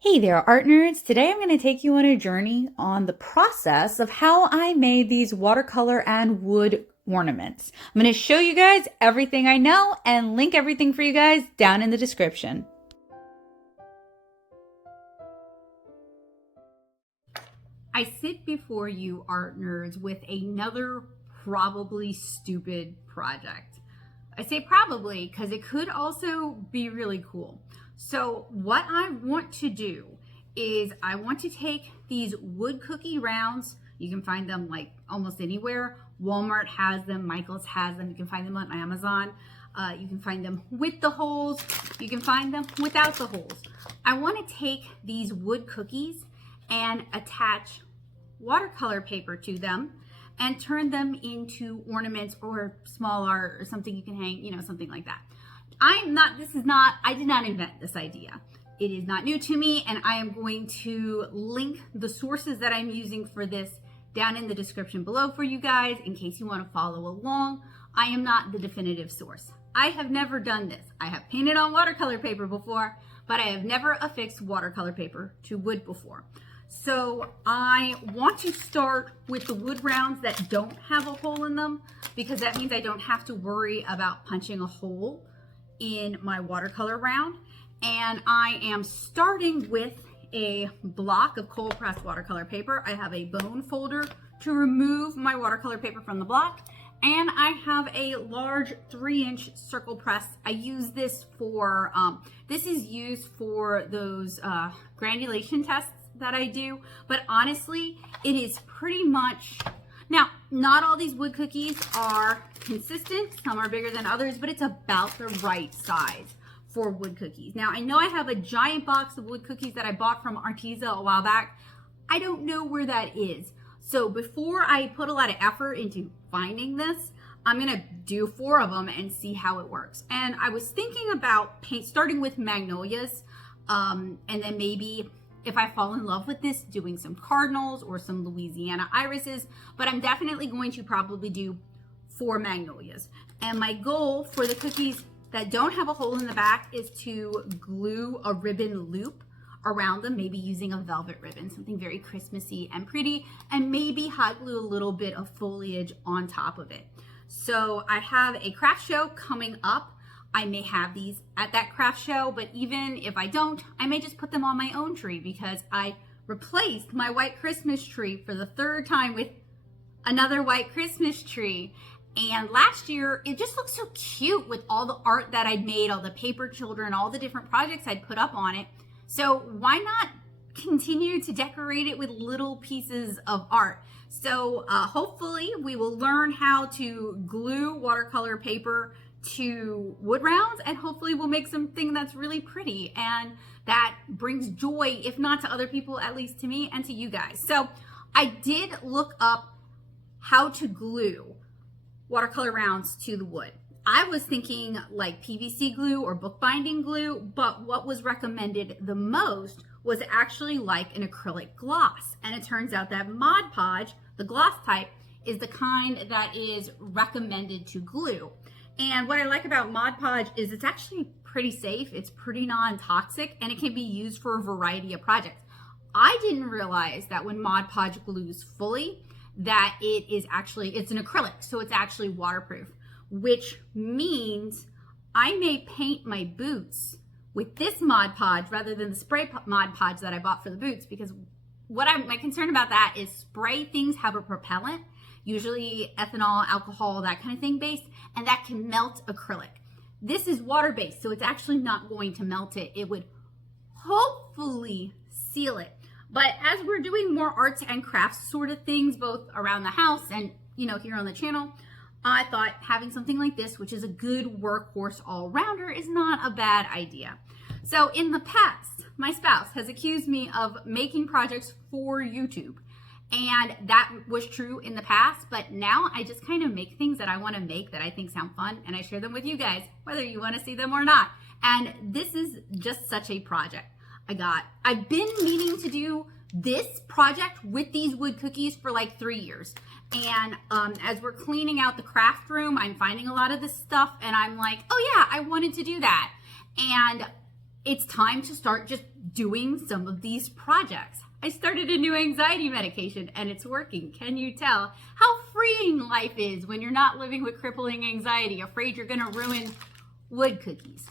Hey there, art nerds. Today I'm going to take you on a journey on the process of how I made these watercolor and wood ornaments. I'm going to show you guys everything I know and link everything for you guys down in the description. I sit before you, art nerds, with another probably stupid project. I say probably because it could also be really cool. So what I want to do is I want to take these wood cookie rounds. You can find them like almost anywhere. Walmart has them, Michael's has them. You can find them on Amazon. You can find them with the holes. You can find them without the holes. I want to take these wood cookies and attach watercolor paper to them and turn them into ornaments or small art or something you can hang, something like that. I did not invent this idea. It is not new to me, and I am going to link the sources that I'm using for this down in the description below for you guys in case you want to follow along. I am not the definitive source. I have never done this. I have painted on watercolor paper before, but I have never affixed watercolor paper to wood before. So I want to start with the wood rounds that don't have a hole in them, because that means I don't have to worry about punching a hole in my watercolor round. And I am starting with a block of cold pressed watercolor paper. I have a bone folder to remove my watercolor paper from the block, and I have a large 3-inch circle press. I use this for this is used for those granulation tests that I do, but honestly it is pretty much, now not all these wood cookies are consistent, some are bigger than others, but it's about the right size for wood cookies. Now I know I have a giant box of wood cookies that I bought from Arteza a while back. I don't know where that is, so before I put a lot of effort into finding this, I'm gonna do 4 of them and see how it works. And I was thinking about starting with magnolias, and then maybe if I fall in love with this, doing some cardinals or some Louisiana irises, but I'm definitely going to probably do 4 magnolias. And my goal for the cookies that don't have a hole in the back is to glue a ribbon loop around them, maybe using a velvet ribbon, something very Christmassy and pretty, and maybe hot glue a little bit of foliage on top of it. So I have a craft show coming up. I may have these at that craft show, but even if I don't, I may just put them on my own tree, because I replaced my white Christmas tree for the 3rd time with another white Christmas tree. And last year, it just looked so cute with all the art that I'd made, all the paper children, all the different projects I'd put up on it. So why not continue to decorate it with little pieces of art? So hopefully we will learn how to glue watercolor paper to wood rounds, and hopefully we'll make something that's really pretty and that brings joy, if not to other people, at least to me and to you guys. So I did look up how to glue watercolor rounds to the wood. I was thinking like PVC glue or bookbinding glue, but what was recommended the most was actually like an acrylic gloss. And it turns out that Mod Podge, the gloss type, is the kind that is recommended to glue. And what I like about Mod Podge is it's actually pretty safe, it's pretty non-toxic, and it can be used for a variety of projects. I didn't realize that when Mod Podge glues fully, that it's an acrylic, so it's actually waterproof, which means I may paint my boots with this Mod Podge rather than the spray Mod Podge that I bought for the boots, because my concern about that is spray things have a propellant, usually ethanol, alcohol, that kind of thing based, and that can melt acrylic. This is water-based, so it's actually not going to melt it. It would hopefully seal it. But as we're doing more arts and crafts sort of things, both around the house and, here on the channel, I thought having something like this, which is a good workhorse all-rounder, is not a bad idea. So in the past, my spouse has accused me of making projects for YouTube. And that was true in the past, but now I just kind of make things that I want to make that I think sound fun, and I share them with you guys, whether you want to see them or not. And this is just such a project. I've been meaning to do this project with these wood cookies for like 3 years. And as we're cleaning out the craft room, I'm finding a lot of this stuff, and I'm like, oh yeah, I wanted to do that. And it's time to start just doing some of these projects. I started a new anxiety medication and it's working. Can you tell how freeing life is when you're not living with crippling anxiety, afraid you're gonna ruin wood cookies?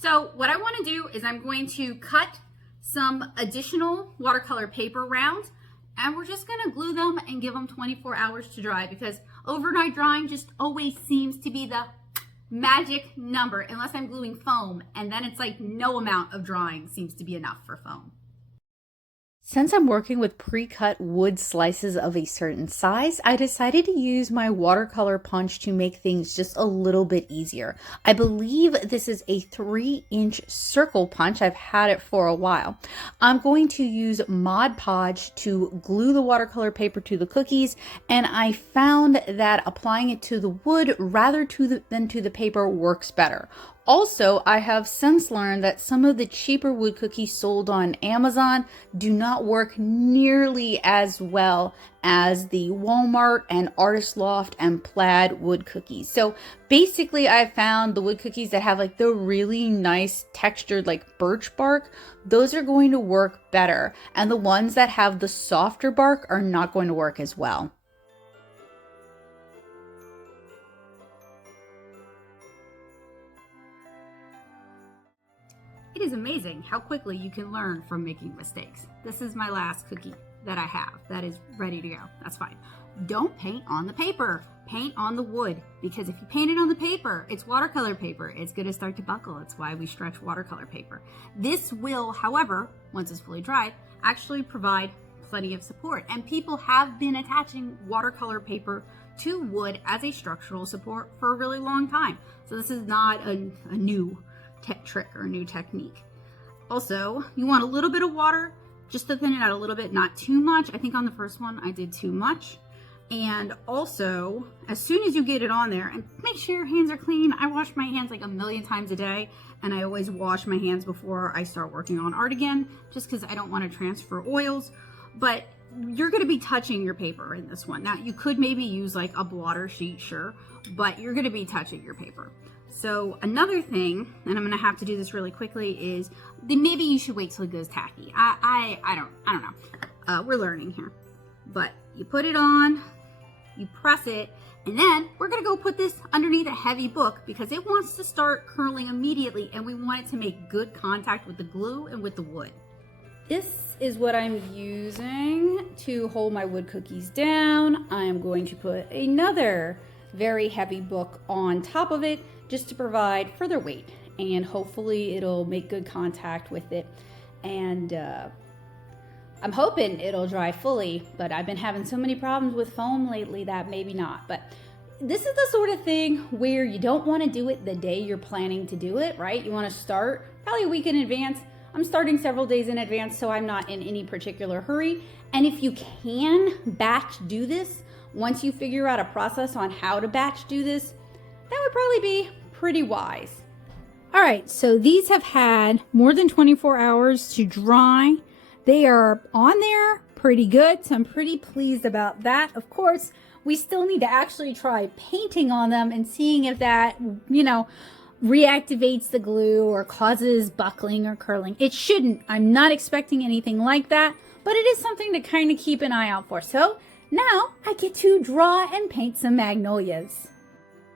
So what I wanna do is I'm going to cut some additional watercolor paper rounds, and we're just gonna glue them and give them 24 hours to dry, because overnight drying just always seems to be the magic number, unless I'm gluing foam, and then it's like no amount of drying seems to be enough for foam. Since I'm working with pre-cut wood slices of a certain size, I decided to use my watercolor punch to make things just a little bit easier. I believe this is a 3-inch circle punch. I've had it for a while. I'm going to use Mod Podge to glue the watercolor paper to the cookies, and I found that applying it to the wood rather than to the paper works better. Also, I have since learned that some of the cheaper wood cookies sold on Amazon do not work nearly as well as the Walmart and Artist Loft and Plaid wood cookies. So basically, I found the wood cookies that have like the really nice textured like birch bark, those are going to work better. And the ones that have the softer bark are not going to work as well. It is amazing how quickly you can learn from making mistakes. This is my last cookie that I have that is ready to go. That's fine. Don't paint on the paper. Paint on the wood, because if you paint it on the paper, it's watercolor paper. It's going to start to buckle. It's why we stretch watercolor paper. This will, however, once it's fully dried, actually provide plenty of support. And people have been attaching watercolor paper to wood as a structural support for a really long time. So this is not a new trick or a new technique. Also, you want a little bit of water just to thin it out a little bit, not too much. I think on the first one I did too much. And also, as soon as you get it on there, and make sure your hands are clean. I wash my hands like a million times a day, and I always wash my hands before I start working on art again, just because I don't want to transfer oils. But you're going to be touching your paper in this one. Now, you could maybe use like a blotter sheet, sure, but you're going to be touching your paper. So another thing, and I'm gonna have to do this really quickly, is maybe you should wait till it goes tacky. I don't know. We're learning here. But you put it on, you press it, and then we're gonna go put this underneath a heavy book because it wants to start curling immediately, and we want it to make good contact with the glue and with the wood. This is what I'm using to hold my wood cookies down. I am going to put another very heavy book on top of it just to provide further weight, and hopefully it'll make good contact with it. And I'm hoping it'll dry fully, but I've been having so many problems with foam lately that maybe not. But this is the sort of thing where you don't want to do it the day you're planning to do it, right? You want to start probably a week in advance. I'm starting several days in advance, so I'm not in any particular hurry. And if you can batch do this, once you figure out a process on how to batch do this, that would probably be pretty wise. All right, so these have had more than 24 hours to dry. They are on there pretty good, so I'm pretty pleased about that. Of course, we still need to actually try painting on them and seeing if that, reactivates the glue or causes buckling or curling. It shouldn't. I'm not expecting anything like that, but it is something to kind of keep an eye out for. So now I get to draw and paint some magnolias.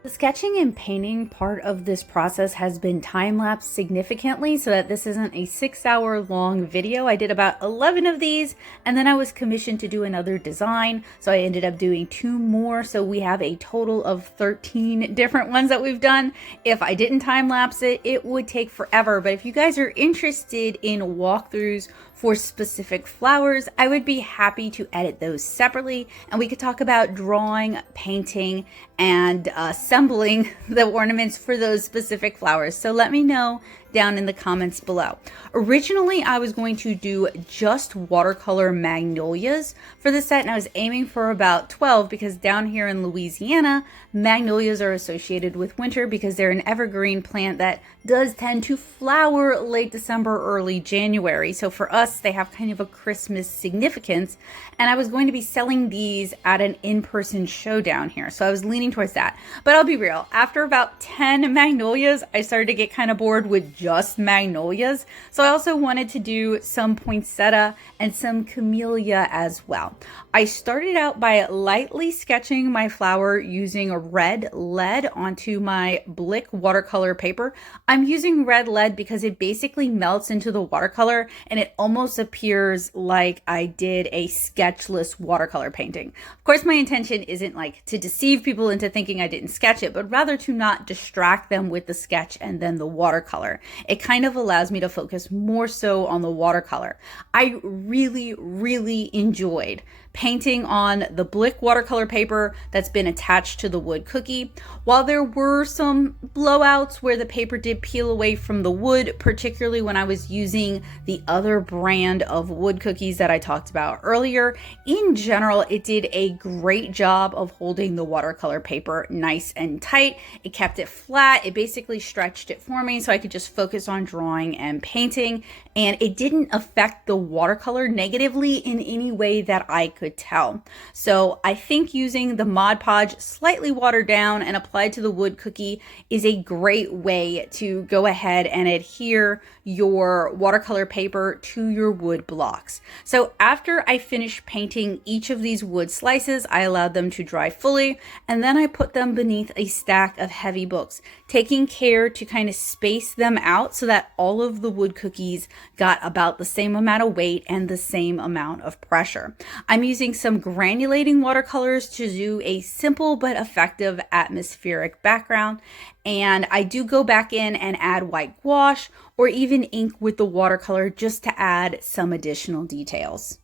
The sketching and painting part of this process has been time-lapsed significantly so that this isn't a 6-hour long video. I did about 11 of these, and then I was commissioned to do another design, so I ended up doing 2 more, so we have a total of 13 different ones that we've done. If I didn't time-lapse it, it would take forever, but if you guys are interested in walkthroughs for specific flowers, I would be happy to edit those separately, and we could talk about drawing, painting, and assembling the ornaments for those specific flowers. So let me know down in the comments below. Originally, I was going to do just watercolor magnolias for the set, and I was aiming for about 12 because down here in Louisiana, magnolias are associated with winter because they're an evergreen plant that does tend to flower late December, early January. So for us, they have kind of a Christmas significance. And I was going to be selling these at an in-person show down here. So I was leaning towards that. But I'll be real, after about 10 magnolias, I started to get kind of bored with just magnolias. So I also wanted to do some poinsettia and some camellia as well. I started out by lightly sketching my flower using a red lead onto my Blick watercolor paper. I'm using red lead because it basically melts into the watercolor and it almost appears like I did a sketchless watercolor painting. Of course, my intention isn't like to deceive people into thinking I didn't sketch it, but rather to not distract them with the sketch and then the watercolor. It kind of allows me to focus more so on the watercolor. I really enjoyed painting on the Blick watercolor paper that's been attached to the wood cookie. While there were some blowouts where the paper did peel away from the wood, particularly when I was using the other brand of wood cookies that I talked about earlier, in general, it did a great job of holding the watercolor paper nice and tight. It kept it flat. It basically stretched it for me so I could just focus on drawing and painting. And it didn't affect the watercolor negatively in any way that I could tell. So I think using the Mod Podge slightly watered down and applied to the wood cookie is a great way to go ahead and adhere your watercolor paper to your wood blocks. So after I finished painting each of these wood slices, I allowed them to dry fully, and then I put them beneath a stack of heavy books, taking care to kind of space them out so that all of the wood cookies got about the same amount of weight and the same amount of pressure. I'm using some granulating watercolors to do a simple but effective atmospheric background. And I do go back in and add white gouache or even ink with the watercolor just to add some additional details.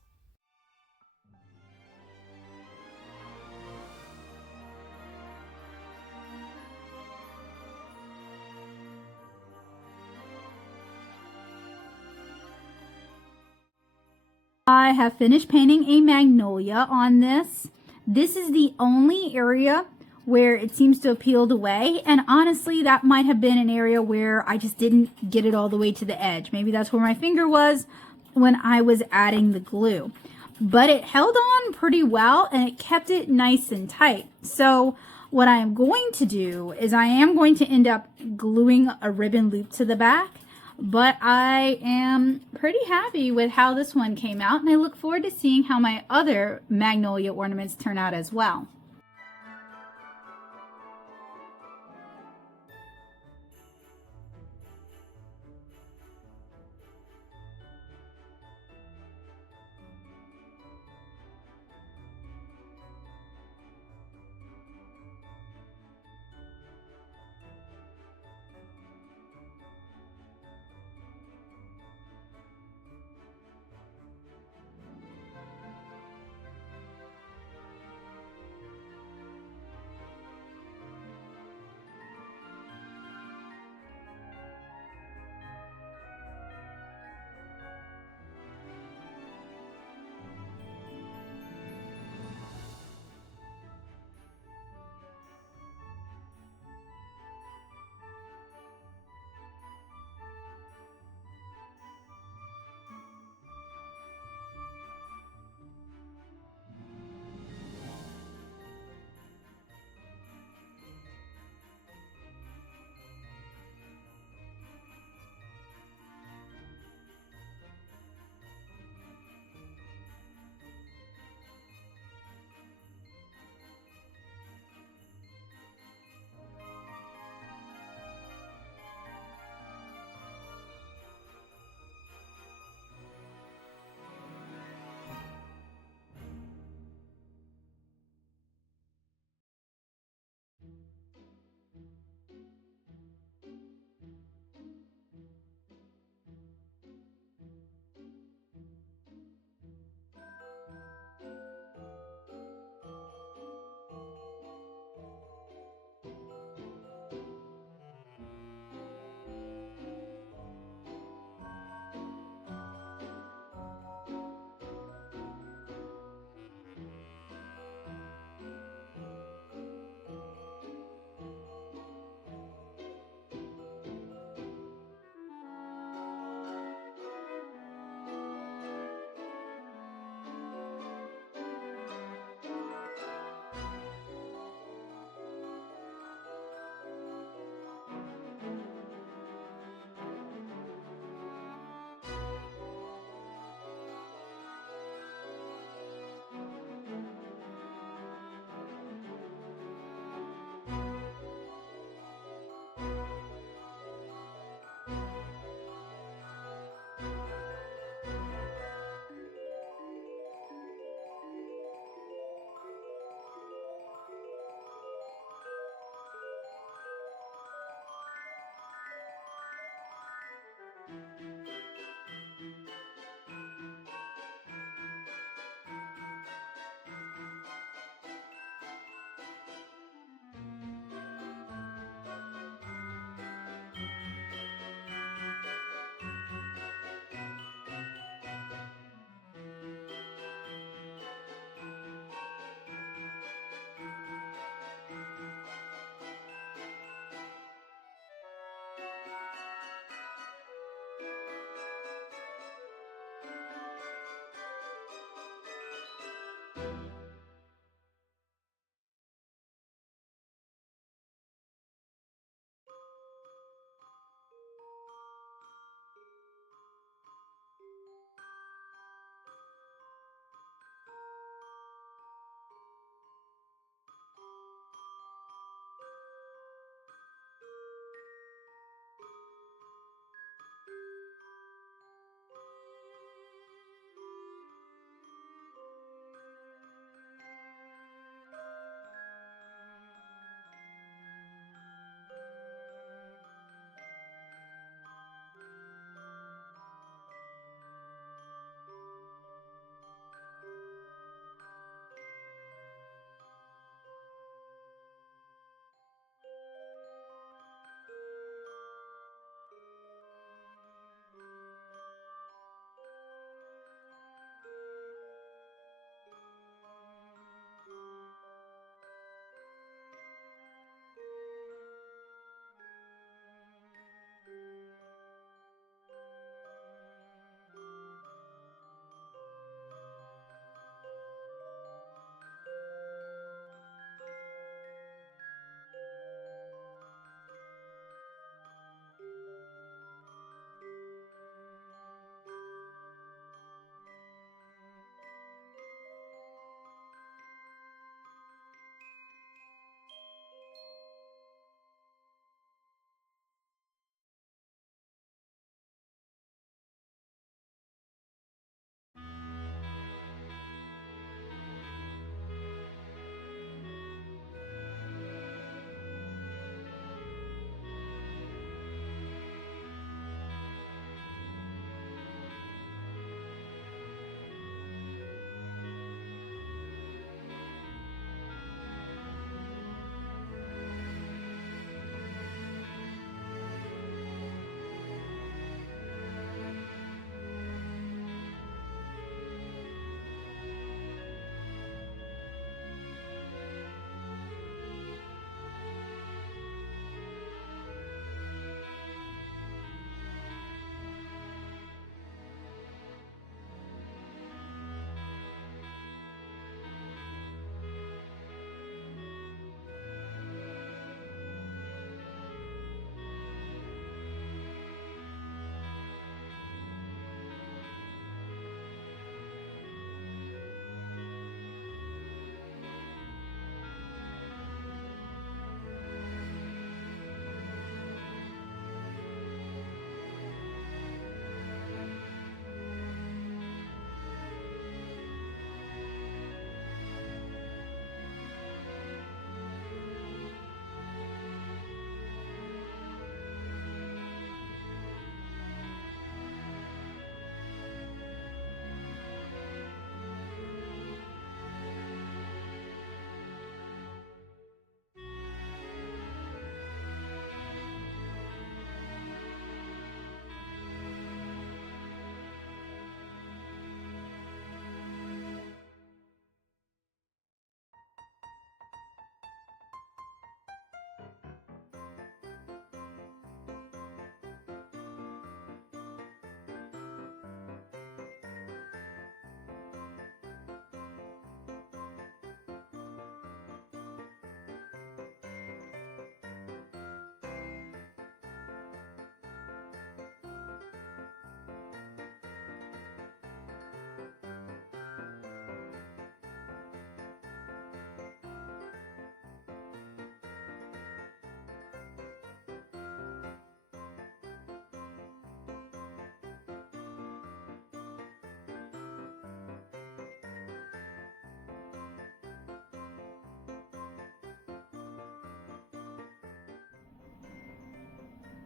I have finished painting a magnolia on this. This is the only area where it seems to have peeled away, and honestly that might have been an area where I just didn't get it all the way to the edge. Maybe that's where my finger was when I was adding the glue, but it held on pretty well and it kept it nice and tight. So what I am going to do is I am going to end up gluing a ribbon loop to the back, but I am pretty happy with how this one came out, and I look forward to seeing how my other magnolia ornaments turn out as well.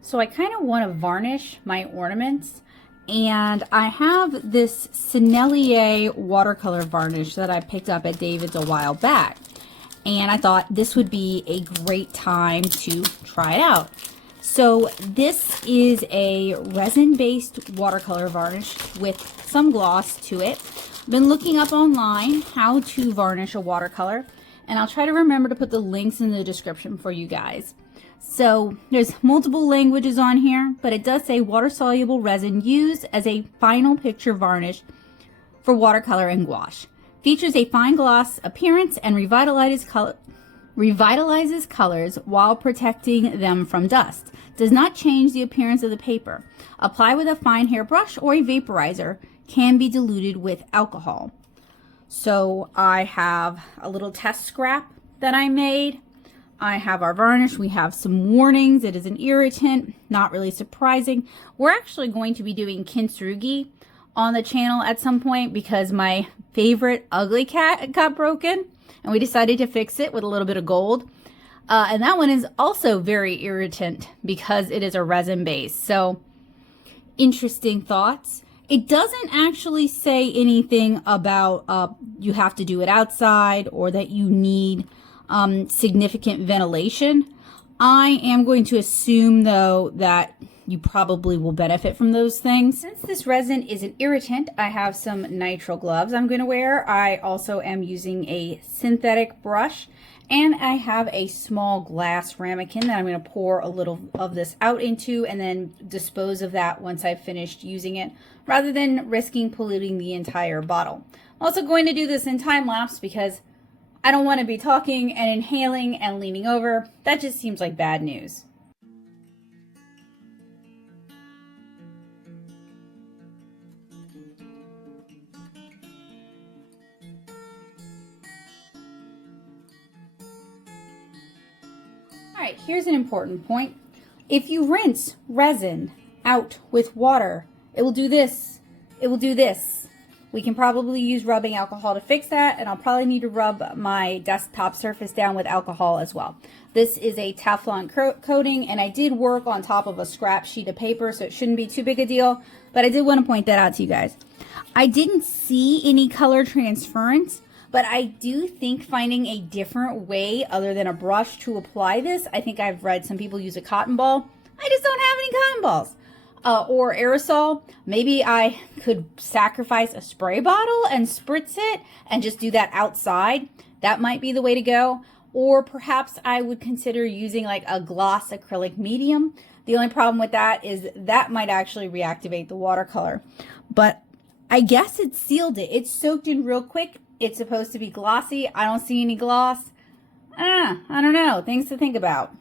So I kind of want to varnish my ornaments, and I have this Sennelier watercolor varnish that I picked up at David's a while back, and I thought this would be a great time to try it out. So this is a resin-based watercolor varnish with some gloss to it. I've been looking up online how to varnish a watercolor, and I'll try to remember to put the links in the description for you guys. So there's multiple languages on here, but it does say water-soluble resin used as a final picture varnish for watercolor and gouache. Features a fine gloss appearance and revitalizes colors while protecting them from dust. Does not change the appearance of the paper. Apply with a fine hairbrush or a vaporizer. Can be diluted with alcohol. So I have a little test scrap that I made. I have our varnish. We have some warnings. It is an irritant, not really surprising. We're actually going to be doing kintsugi on the channel at some point because my favorite ugly cat got broken, and we decided to fix it with a little bit of gold. And that one is also very irritant because it is a resin base. So interesting thoughts. It doesn't actually say anything about you have to do it outside or that you need significant ventilation. I am going to assume though that you probably will benefit from those things. Since this resin is an irritant, I have some nitrile gloves I'm going to wear. I also am using a synthetic brush, and I have a small glass ramekin that I'm going to pour a little of this out into and then dispose of that once I've finished using it, rather than risking polluting the entire bottle. I'm also going to do this in time lapse because I don't want to be talking and inhaling and leaning over. That just seems like bad news. All right, here's an important point. If you rinse resin out with water, it will do this. It will do this. We can probably use rubbing alcohol to fix that, and I'll probably need to rub my desktop surface down with alcohol as well. This is a Teflon coating, and I did work on top of a scrap sheet of paper, so it shouldn't be too big a deal, but I did want to point that out to you guys. I didn't see any color transference, but I do think finding a different way other than a brush to apply this, I think I've read some people use a cotton ball. I just don't have any cotton balls. Or aerosol. Maybe I could sacrifice a spray bottle and spritz it and just do that outside. That might be the way to go. Or perhaps I would consider using like a gloss acrylic medium. The only problem with that is that might actually reactivate the watercolor. But I guess it sealed it. It's soaked in real quick. It's supposed to be glossy. I don't see any gloss. I don't know. Things to think about.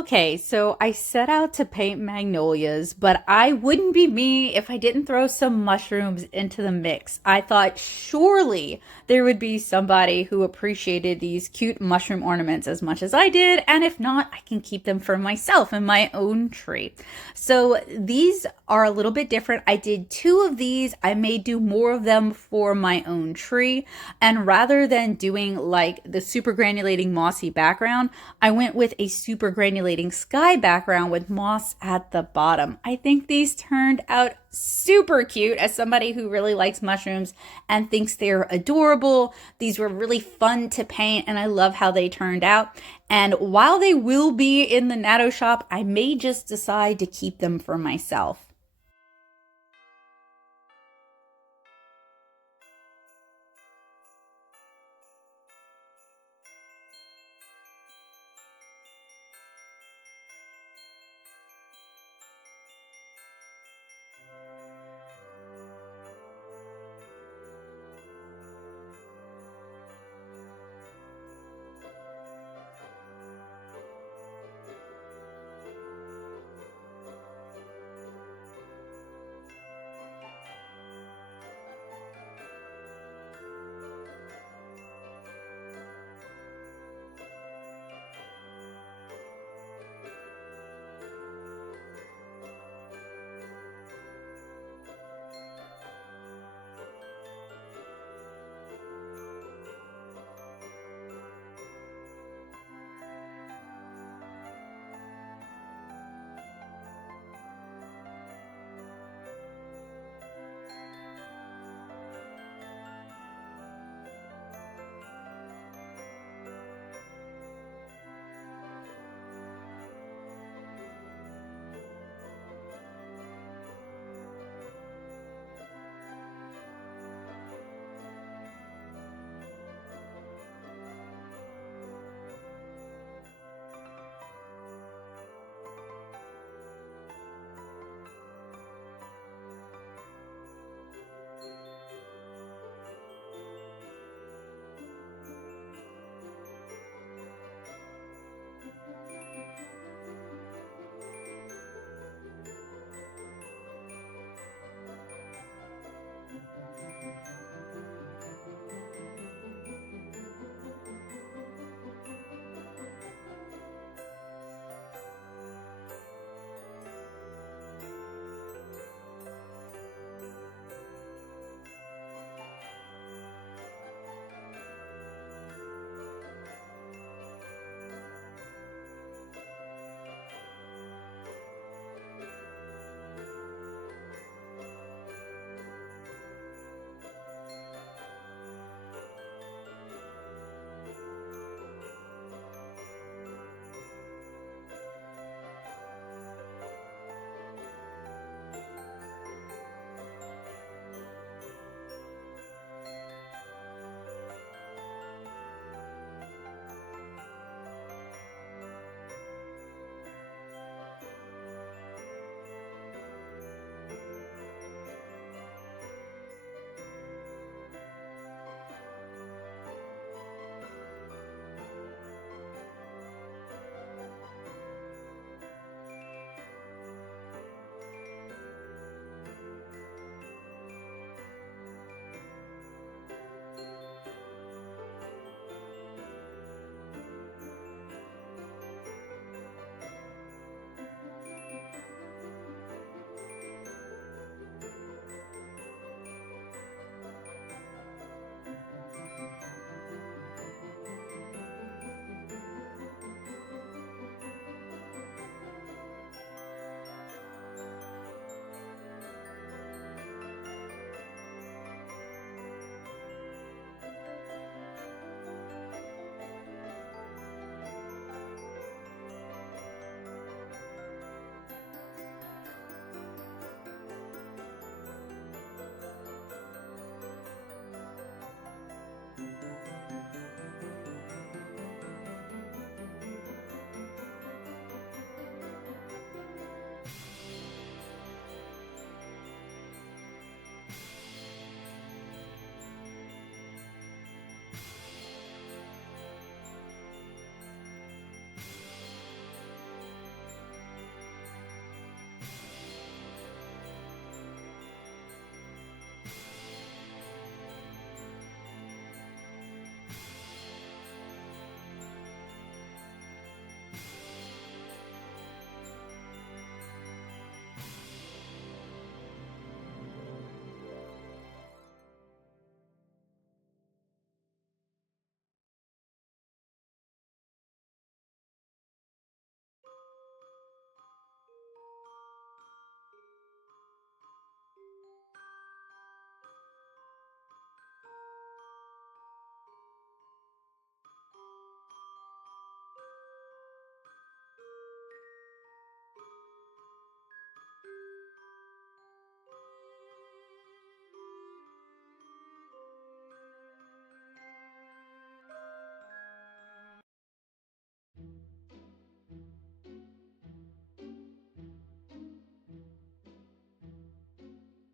Okay, so I set out to paint magnolias, but I wouldn't be me if I didn't throw some mushrooms into the mix. I thought surely there would be somebody who appreciated these cute mushroom ornaments as much as I did, and if not, I can keep them for myself in my own tree. So these are a little bit different. I did 2 of these. I may do more of them for my own tree, and rather than doing like the super granulating mossy background, I went with a super granulating sky background with moss at the bottom. I think these turned out super cute as somebody who really likes mushrooms and thinks they're adorable. These were really fun to paint and I love how they turned out. And while they will be in the Natto shop, I may just decide to keep them for myself.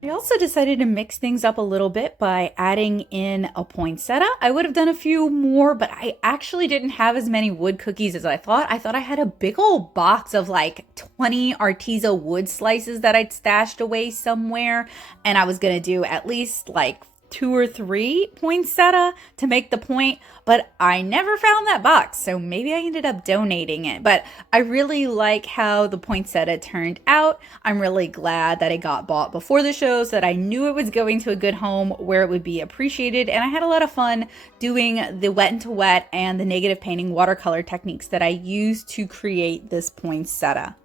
I also decided to mix things up a little bit by adding in a poinsettia. I would have done a few more, but I actually didn't have as many wood cookies as I thought. I thought I had a big old box of like 20 Arteza wood slices that I'd stashed away somewhere, and I was gonna do at least like 2 or 3 poinsettia to make the point, but I never found that box, so maybe I ended up donating it. But I really like how the poinsettia turned out. I'm really glad that it got bought before the show so that I knew it was going to a good home where it would be appreciated, and I had a lot of fun doing the wet into wet and the negative painting watercolor techniques that I used to create this poinsettia.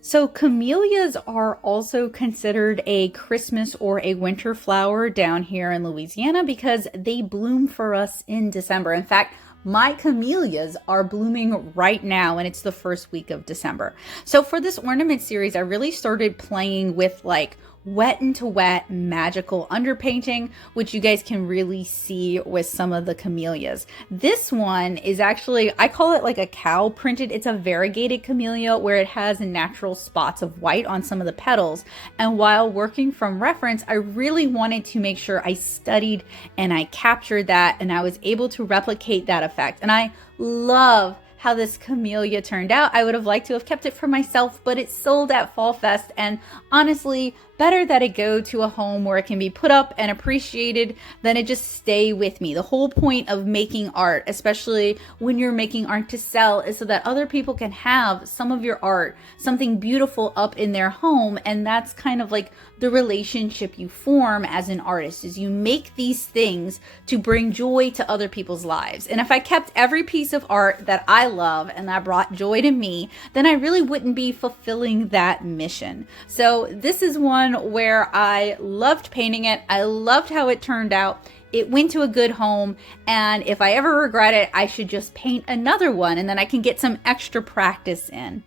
So camellias are also considered a Christmas or a winter flower down here in Louisiana because they bloom for us in December. In fact, my camellias are blooming right now, and it's the first week of December. So for this ornament series, I really started playing with like wet into wet magical underpainting, which you guys can really see with some of the camellias. This one is actually, I call it like a cow printed. It's a variegated camellia where it has natural spots of white on some of the petals. And while working from reference, I really wanted to make sure I studied and I captured that, and I was able to replicate that effect. And I love how this camellia turned out. I would have liked to have kept it for myself, but it sold at Fall Fest, and honestly, better that it go to a home where it can be put up and appreciated than it just stay with me. The whole point of making art, especially when you're making art to sell, is so that other people can have some of your art, something beautiful up in their home. And that's kind of like the relationship you form as an artist, is you make these things to bring joy to other people's lives. And if I kept every piece of art that I love and that brought joy to me, then I really wouldn't be fulfilling that mission. So this is one where I loved painting it. I loved how it turned out. It went to a good home, and if I ever regret it, I should just paint another one, and then I can get some extra practice in.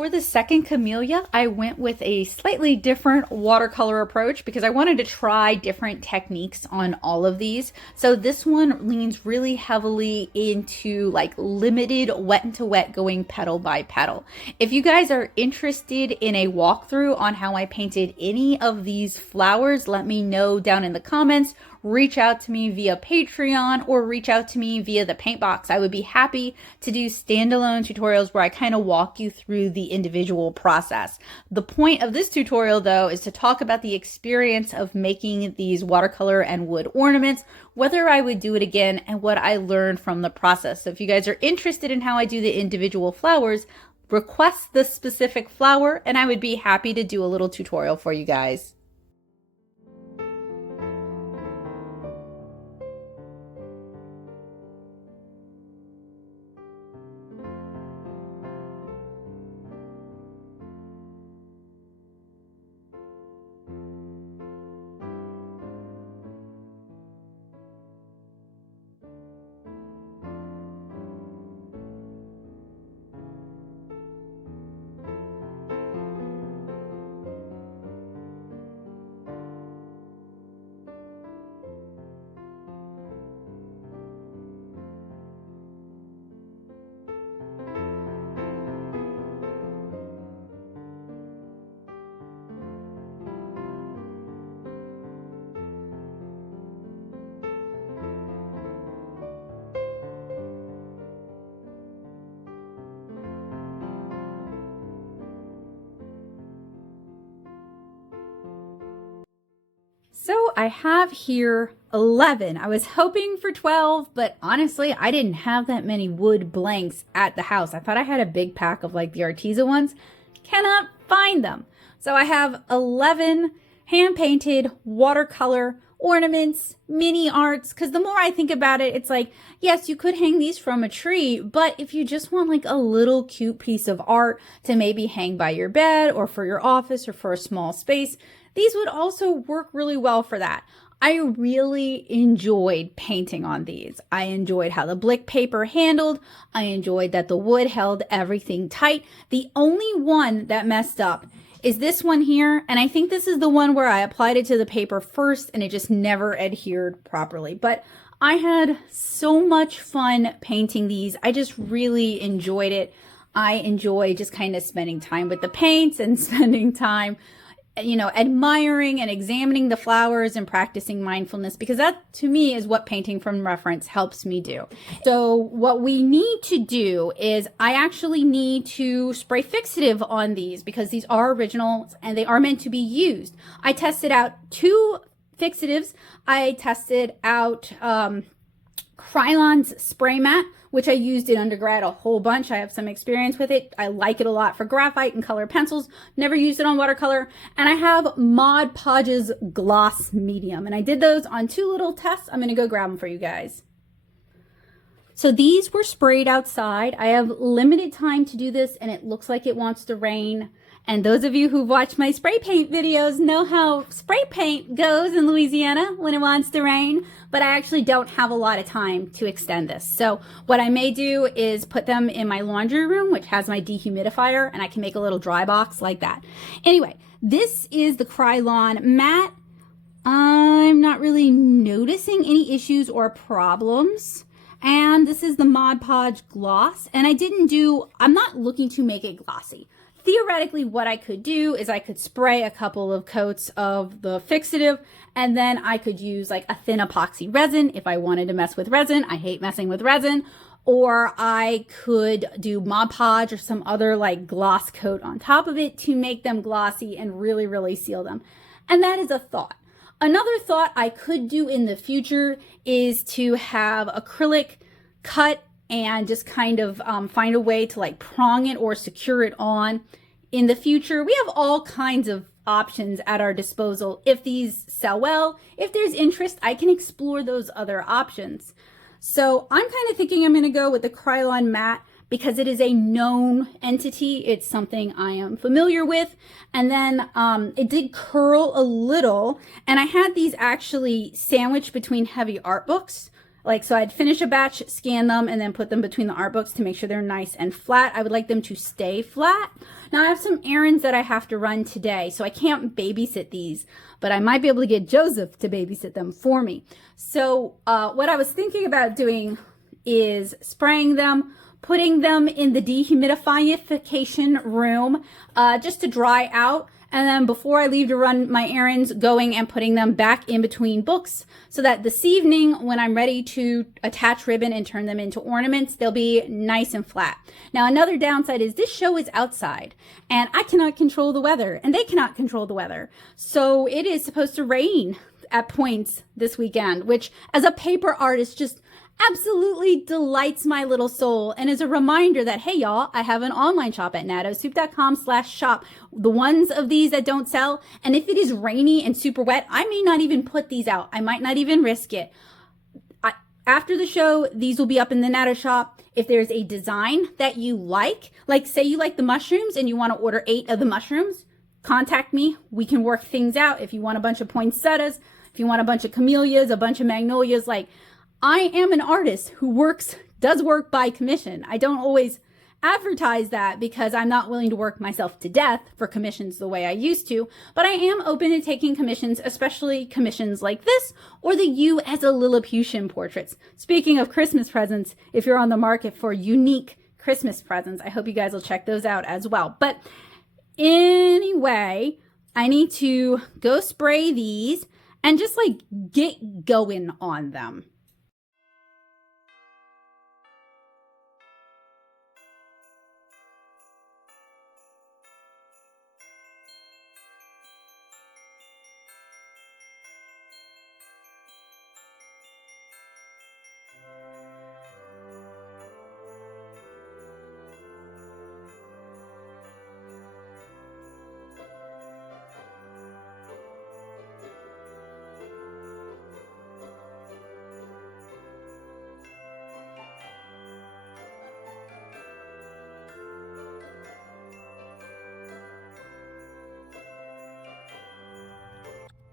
For the second camellia, I went with a slightly different watercolor approach because I wanted to try different techniques on all of these. So this one leans really heavily into like limited wet into wet, going petal by petal. If you guys are interested in a walkthrough on how I painted any of these flowers, let me know down in the comments. Reach out to me via Patreon or reach out to me via the paint box. I would be happy to do standalone tutorials where I kind of walk you through the individual process. The point of this tutorial though is to talk about the experience of making these watercolor and wood ornaments, whether I would do it again, and what I learned from the process. So if you guys are interested in how I do the individual flowers, request the specific flower and I would be happy to do a little tutorial for you guys. So I have here 11. I was hoping for 12, but honestly, I didn't have that many wood blanks at the house. I thought I had a big pack of like the Arteza ones. Cannot find them. So I have 11 hand-painted watercolor ornaments, mini arts, because the more I think about it, it's like, yes, you could hang these from a tree, but if you just want like a little cute piece of art to maybe hang by your bed or for your office or for a small space, these would also work really well for that. I really enjoyed painting on these. I enjoyed how the blick paper handled. I enjoyed that the wood held everything tight. The only one that messed up is this one here. And I think this is the one where I applied it to the paper first and it just never adhered properly. But I had so much fun painting these. I just really enjoyed it. I enjoy just kind of spending time with the paints and spending time, you know, admiring and examining the flowers and practicing mindfulness, because that to me is what painting from reference helps me do. So what we need to do is I actually need to spray fixative on these because these are originals and they are meant to be used. I tested out 2 fixatives. I tested out Krylon's spray mat, which I used in undergrad a whole bunch. I have some experience with it. I like it a lot for graphite and color pencils. Never used it on watercolor. And I have Mod Podge's gloss medium. And I did those on 2 little tests. I'm going to go grab them for you guys. So these were sprayed outside. I have limited time to do this and it looks like it wants to rain. And those of you who've watched my spray paint videos know how spray paint goes in Louisiana when it wants to rain, but I actually don't have a lot of time to extend this. So what I may do is put them in my laundry room, which has my dehumidifier, and I can make a little dry box like that. Anyway, this is the Krylon mat. I'm not really noticing any issues or problems. And this is the Mod Podge gloss. And I'm not looking to make it glossy. Theoretically, what I could do is I could spray a couple of coats of the fixative and then I could use like a thin epoxy resin if I wanted to mess with resin. I hate messing with resin. Or I could do Mod Podge or some other like gloss coat on top of it to make them glossy and really, really seal them. And that is a thought. Another thought I could do in the future is to have acrylic cut and just kind of find a way to like prong it or secure it on. In the future, we have all kinds of options at our disposal. If these sell well, if there's interest, I can explore those other options. So I'm kind of thinking I'm going to go with the Krylon mat because it is a known entity. It's something I am familiar with. And then it did curl a little. And I had these actually sandwiched between heavy art books. Like, so I'd finish a batch, scan them, and then put them between the art books to make sure they're nice and flat. I would like them to stay flat. Now I have some errands that I have to run today, so I can't babysit these, but I might be able to get Joseph to babysit them for me. So what I was thinking about doing is spraying them, putting them in the dehumidification room just to dry out. And then before I leave to run my errands, going and putting them back in between books so that this evening when I'm ready to attach ribbon and turn them into ornaments, they'll be nice and flat. Now, another downside is this show is outside and I cannot control the weather and they cannot control the weather. So it is supposed to rain at points this weekend, which as a paper artist just absolutely delights my little soul and is a reminder that, hey y'all, I have an online shop at natosoup.com/shop. The ones of these that don't sell, and if it is rainy and super wet, I may not even put these out. I might not even risk it. After the show, these will be up in the Natto shop. If there's a design that you like say you like the mushrooms and you want to order 8 of the mushrooms, contact me. We can work things out. If you want a bunch of poinsettias, if you want a bunch of camellias, a bunch of magnolias, like, I am an artist who does work by commission. I don't always advertise that because I'm not willing to work myself to death for commissions the way I used to, but I am open to taking commissions, especially commissions like this or the You as a Lilliputian portraits. Speaking of Christmas presents, if you're on the market for unique Christmas presents, I hope you guys will check those out as well. But anyway, I need to go spray these and just like get going on them.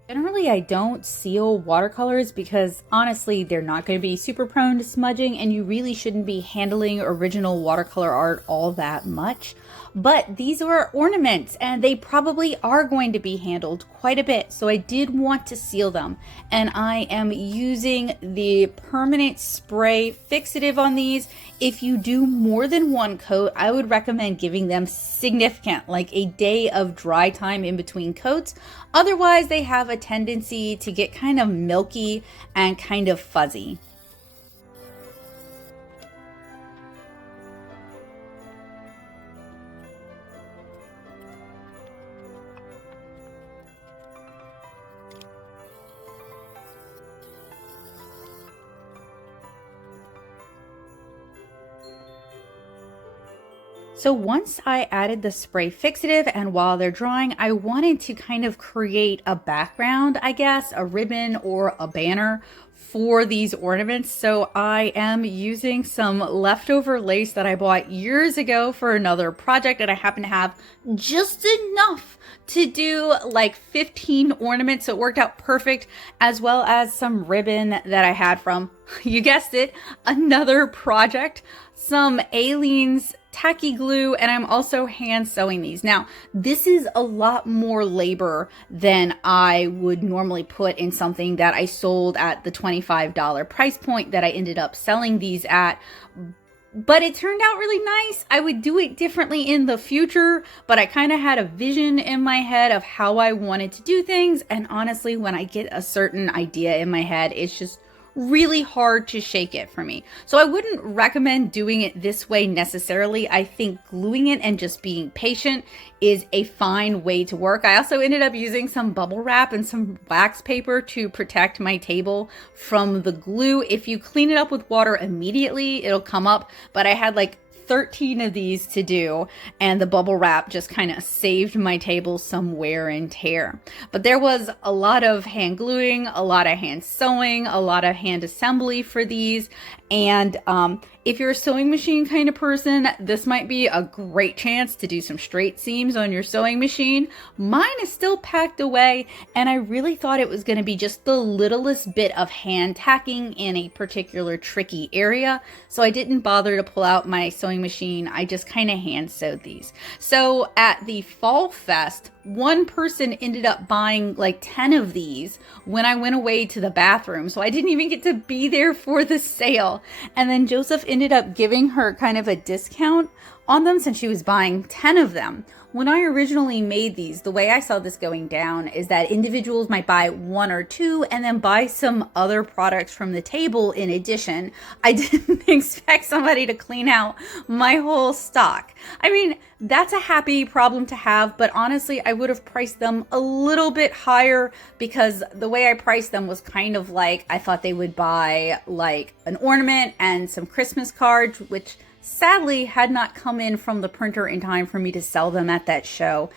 Generally, I don't seal watercolors because honestly, they're not going to be super prone to smudging and you really shouldn't be handling original watercolor art all that much. But these are ornaments and they probably are going to be handled quite a bit. So I did want to seal them and I am using the permanent spray fixative on these. If you do more than one coat, I would recommend giving them significant, like a day of dry time in between coats. Otherwise, they have a tendency to get kind of milky and kind of fuzzy. So once I added the spray fixative and while they're drying, I wanted to kind of create a background, I guess, a ribbon or a banner for these ornaments. So I am using some leftover lace that I bought years ago for another project, and I happen to have just enough to do like 15 ornaments. So it worked out perfect, as well as some ribbon that I had from, you guessed it, another project, some Aleene's tacky glue, and I'm also hand sewing these. Now, this is a lot more labor than I would normally put in something that I sold at the $25 price point that I ended up selling these at. But it turned out really nice. I would do it differently in the future, but I kind of had a vision in my head of how I wanted to do things. And honestly, when I get a certain idea in my head, it's just really hard to shake it for me. So I wouldn't recommend doing it this way necessarily. I think gluing it and just being patient is a fine way to work. I also ended up using some bubble wrap and some wax paper to protect my table from the glue. If you clean it up with water immediately, it'll come up, but I had like 13 of these to do, and the bubble wrap just kind of saved my table some wear and tear. But there was a lot of hand gluing, a lot of hand sewing, a lot of hand assembly for these, and If you're a sewing machine kind of person, this might be a great chance to do some straight seams on your sewing machine. Mine is still packed away, and I really thought it was going to be just the littlest bit of hand tacking in a particular tricky area, so I didn't bother to pull out my sewing machine. I just kind of hand sewed these. So at the Fall Fest, one person ended up buying like 10 of these when I went away to the bathroom. So I didn't even get to be there for the sale. And then Joseph ended up giving her kind of a discount on them since she was buying 10 of them. When I originally made these, the way I saw this going down is that individuals might buy one or two and then buy some other products from the table in addition. I didn't expect somebody to clean out my whole stock. I mean, that's a happy problem to have, but honestly, I would have priced them a little bit higher because the way I priced them was kind of like I thought they would buy like an ornament and some Christmas cards, which sadly had not come in from the printer in time for me to sell them at that show,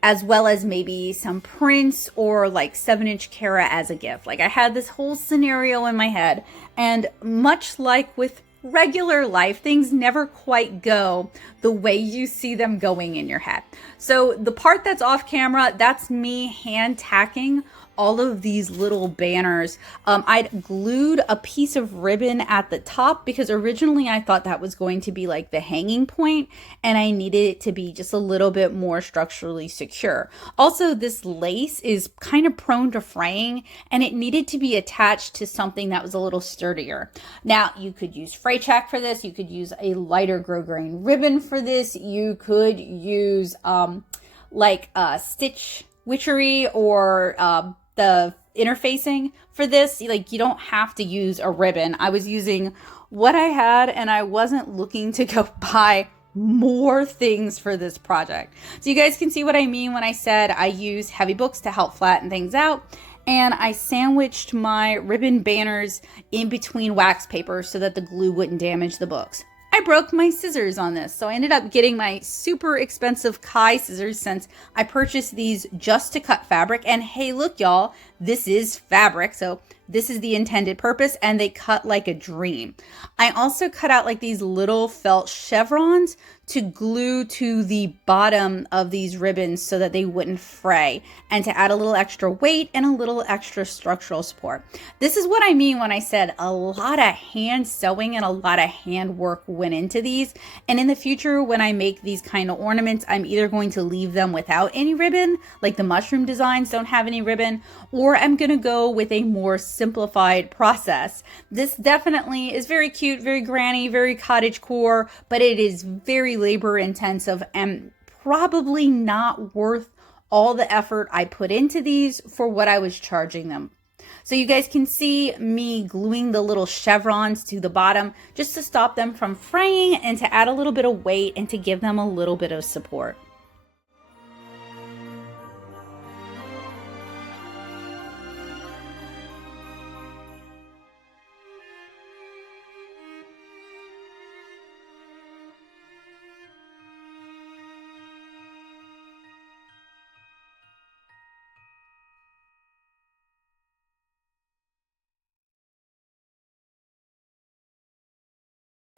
as well as maybe some prints or like 7-inch Cara as a gift. Like I had this whole scenario in my head, and much like with regular life, things never quite go the way you see them going in your head. So the part that's off camera, that's me hand tacking all of these little banners. I'd glued a piece of ribbon at the top because originally I thought that was going to be like the hanging point, and I needed it to be just a little bit more structurally secure. Also, this lace is kind of prone to fraying, and it needed to be attached to something that was a little sturdier. Now, you could use fray check for this. You could use a lighter grosgrain ribbon for this. You could use stitch witchery or the interfacing for this. Like, you don't have to use a ribbon. I was using what I had, and I wasn't looking to go buy more things for this project. So you guys can see what I mean when I said I use heavy books to help flatten things out. And I sandwiched my ribbon banners in between wax paper so that the glue wouldn't damage the books. I broke my scissors on this, so I ended up getting my super expensive Kai scissors since I purchased these just to cut fabric. And hey, look y'all, this is fabric, so this is the intended purpose, and they cut like a dream. I also cut out like these little felt chevrons to glue to the bottom of these ribbons so that they wouldn't fray, and to add a little extra weight and a little extra structural support. This is what I mean when I said a lot of hand sewing and a lot of hand work went into these. And in the future, when I make these kind of ornaments, I'm either going to leave them without any ribbon, like the mushroom designs don't have any ribbon, or I'm gonna go with a more simplified process. This definitely is very cute, very granny, very cottagecore, but it is very labor intensive and probably not worth all the effort I put into these for what I was charging them. So you guys can see me gluing the little chevrons to the bottom just to stop them from fraying and to add a little bit of weight and to give them a little bit of support.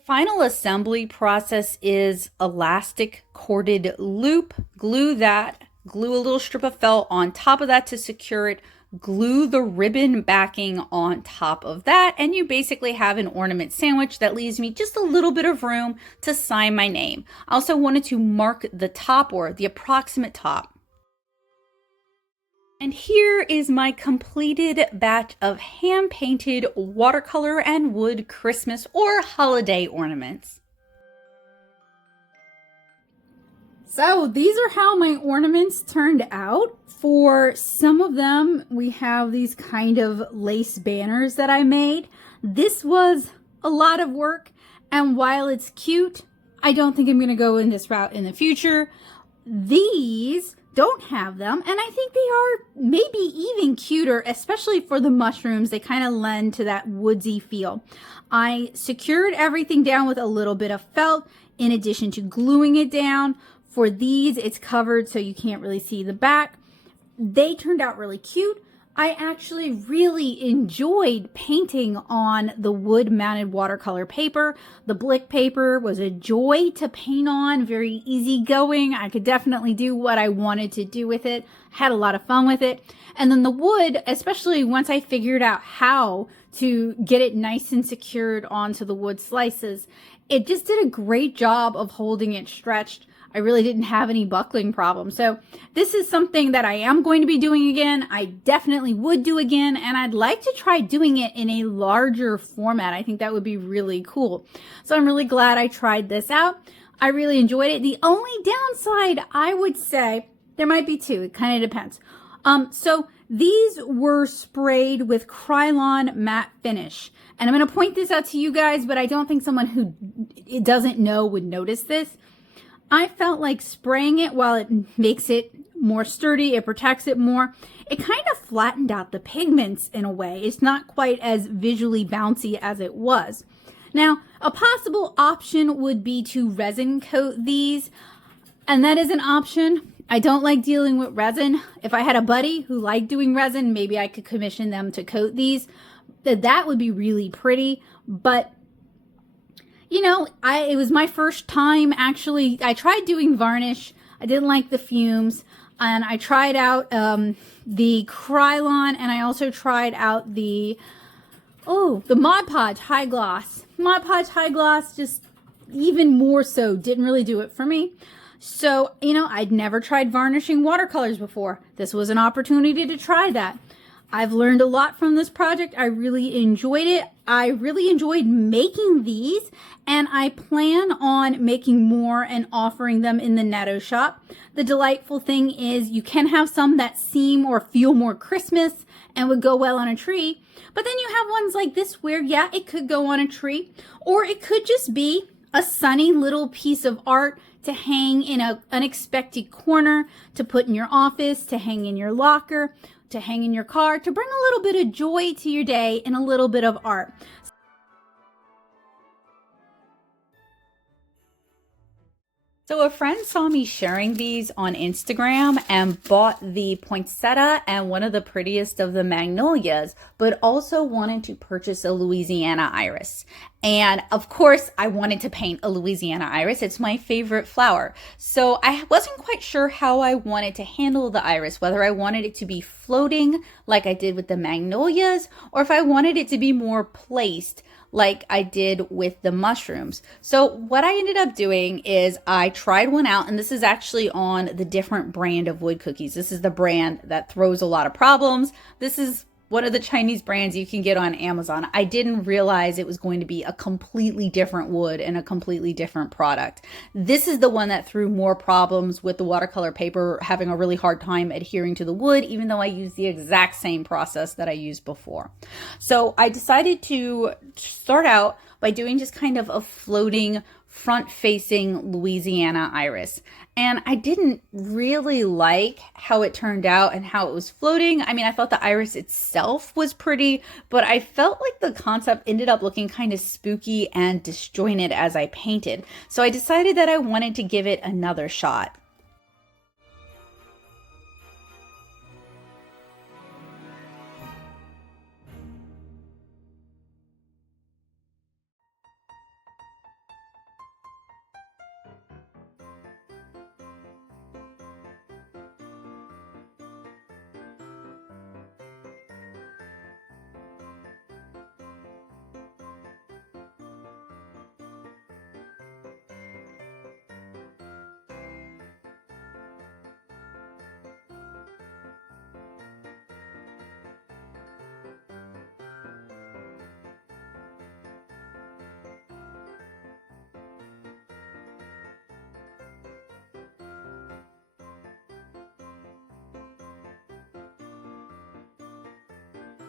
Final assembly process is elastic corded loop. Glue that, glue a little strip of felt on top of that to secure it, glue the ribbon backing on top of that, and you basically have an ornament sandwich that leaves me just a little bit of room to sign my name. I also wanted to mark the top, or the approximate top. And here is my completed batch of hand-painted watercolor and wood Christmas or holiday ornaments. So these are how my ornaments turned out. For some of them, we have these kind of lace banners that I made. This was a lot of work, and while it's cute, I don't think I'm going to go in this route in the future. These don't have them, and I think they are maybe even cuter, especially for the mushrooms. They kind of lend to that woodsy feel. I secured everything down with a little bit of felt in addition to gluing it down. For these, it's covered so you can't really see the back. They turned out really cute. I actually really enjoyed painting on the wood mounted watercolor paper. The Blick paper was a joy to paint on, very easygoing. I could definitely do what I wanted to do with it. Had a lot of fun with it. And then the wood, especially once I figured out how to get it nice and secured onto the wood slices, it just did a great job of holding it stretched. I really didn't have any buckling problems. So this is something that I am going to be doing again. I definitely would do again, and I'd like to try doing it in a larger format. I think that would be really cool. So I'm really glad I tried this out. I really enjoyed it. The only downside, I would say, there might be two. It kind of depends. So these were sprayed with Krylon matte finish. And I'm going to point this out to you guys, but I don't think someone who doesn't know would notice this. I felt like spraying it, while it makes it more sturdy, it protects it more, it kind of flattened out the pigments in a way. It's not quite as visually bouncy as it was. Now, a possible option would be to resin coat these, and that is an option. I don't like dealing with resin. If I had a buddy who liked doing resin, maybe I could commission them to coat these. That would be really pretty, but you know, it was my first time actually. I tried doing varnish. I didn't like the fumes. And I tried out the Krylon, and I also tried out the Mod Podge High Gloss. Mod Podge High Gloss, just even more so, didn't really do it for me. So, you know, I'd never tried varnishing watercolors before. This was an opportunity to try that. I've learned a lot from this project. I really enjoyed it. I really enjoyed making these, and I plan on making more and offering them in the Netto shop. The delightful thing is you can have some that seem or feel more Christmas and would go well on a tree, but then you have ones like this where, yeah, it could go on a tree, or it could just be a sunny little piece of art to hang in an unexpected corner, to put in your office, to hang in your locker, to hang in your car, to bring a little bit of joy to your day and a little bit of art. So a friend saw me sharing these on Instagram and bought the poinsettia and one of the prettiest of the magnolias, but also wanted to purchase a Louisiana iris. And of course, I wanted to paint a Louisiana iris. It's my favorite flower. So I wasn't quite sure how I wanted to handle the iris, whether I wanted it to be floating like I did with the magnolias, or if I wanted it to be more placed like I did with the mushrooms. So what I ended up doing is I tried one out, and this is actually on the different brand of wood cookies. This is the brand that throws a lot of problems. This is one of the Chinese brands you can get on Amazon. I didn't realize it was going to be a completely different wood and a completely different product. This is the one that threw more problems with the watercolor paper, having a really hard time adhering to the wood, even though I used the exact same process that I used before. So I decided to start out by doing just kind of a floating front-facing Louisiana iris. And I didn't really like how it turned out and how it was floating. I mean, I thought the iris itself was pretty, but I felt like the concept ended up looking kind of spooky and disjointed as I painted. So I decided that I wanted to give it another shot.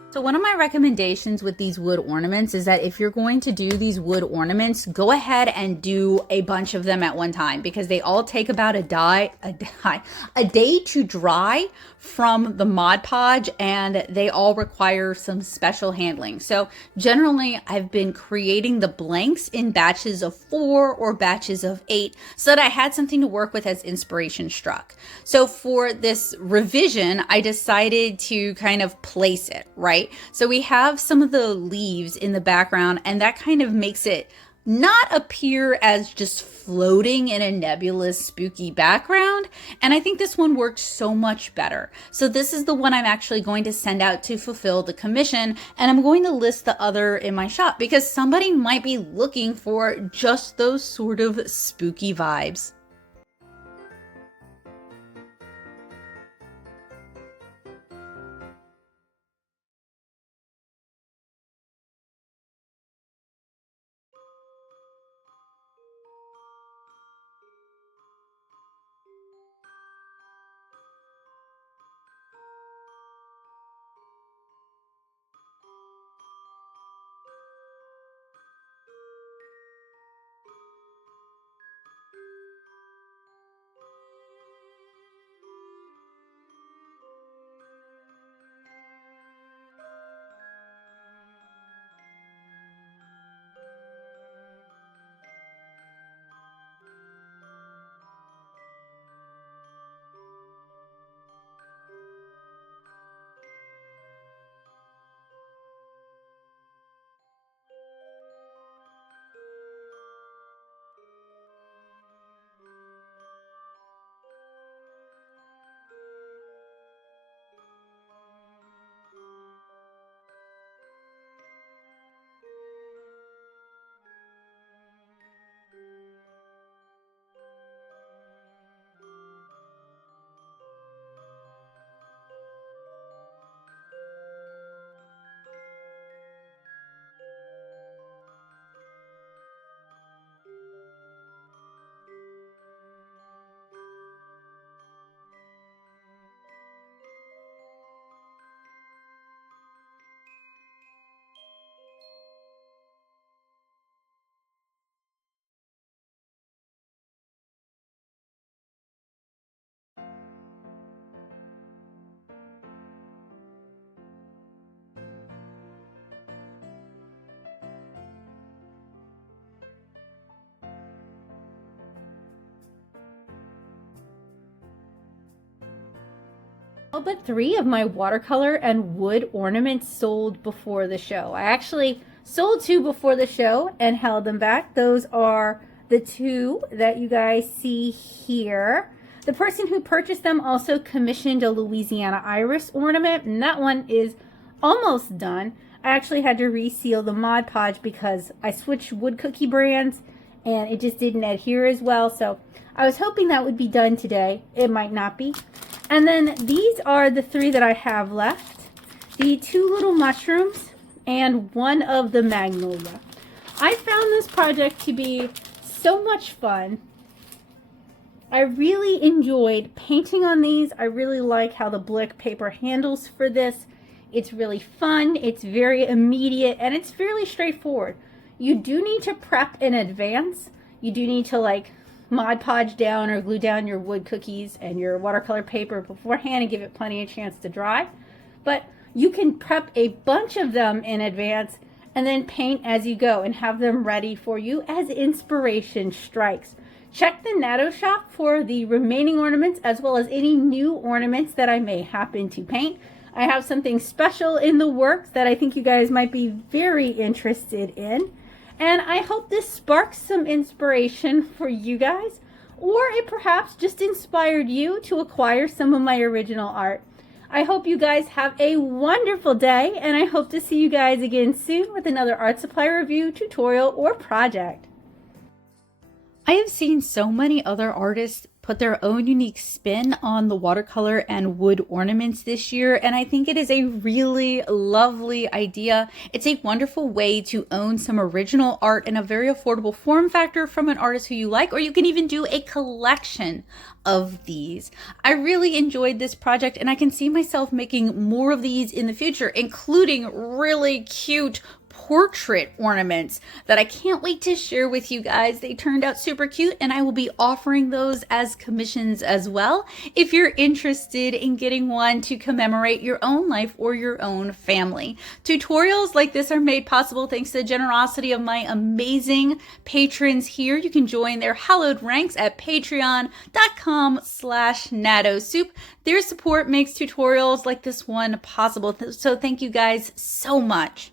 So one of my recommendations with these wood ornaments is that if you're going to do these wood ornaments, go ahead and do a bunch of them at one time, because they all take about a day to dry from the Mod Podge, and they all require some special handling. So generally I've been creating the blanks in batches of 4 or batches of 8 so that I had something to work with as inspiration struck. So for this revision, I decided to kind of place it, right? So we have some of the leaves in the background, and that kind of makes it not appear as just floating in a nebulous, spooky background. And I think this one works so much better. So this is the one I'm actually going to send out to fulfill the commission. And I'm going to list the other in my shop because somebody might be looking for just those sort of spooky vibes. All but 3 of my watercolor and wood ornaments sold before the show. I actually sold 2 before the show and held them back. Those are the 2 that you guys see here. The person who purchased them also commissioned a Louisiana iris ornament, and that one is almost done. I actually had to reseal the Mod Podge because I switched wood cookie brands and it just didn't adhere as well. So I was hoping that would be done today. It might not be. And then these are the 3 that I have left. The 2 little mushrooms and 1 of the magnolia. I found this project to be so much fun. I really enjoyed painting on these. I really like how the Blick paper handles for this. It's really fun, it's very immediate, and it's fairly straightforward. You do need to prep in advance. You do need to like Mod Podge down or glue down your wood cookies and your watercolor paper beforehand and give it plenty of chance to dry. But you can prep a bunch of them in advance and then paint as you go and have them ready for you as inspiration strikes. Check the Natto shop for the remaining ornaments as well as any new ornaments that I may happen to paint. I have something special in the works that I think you guys might be very interested in. And I hope this sparks some inspiration for you guys, or it perhaps just inspired you to acquire some of my original art. I hope you guys have a wonderful day, and I hope to see you guys again soon with another art supply review, tutorial, or project. I have seen so many other artists put their own unique spin on the watercolor and wood ornaments this year, and I think it is a really lovely idea. It's a wonderful way to own some original art in a very affordable form factor from an artist who you like, or you can even do a collection of these. I really enjoyed this project, and I can see myself making more of these in the future, including really cute portrait ornaments that I can't wait to share with you guys. They turned out super cute, and I will be offering those as commissions as well if you're interested in getting one to commemorate your own life or your own family. Tutorials like this are made possible thanks to the generosity of my amazing patrons here. You can join their hallowed ranks at patreon.com/natosoup. Their support makes tutorials like this one possible, so thank you guys so much.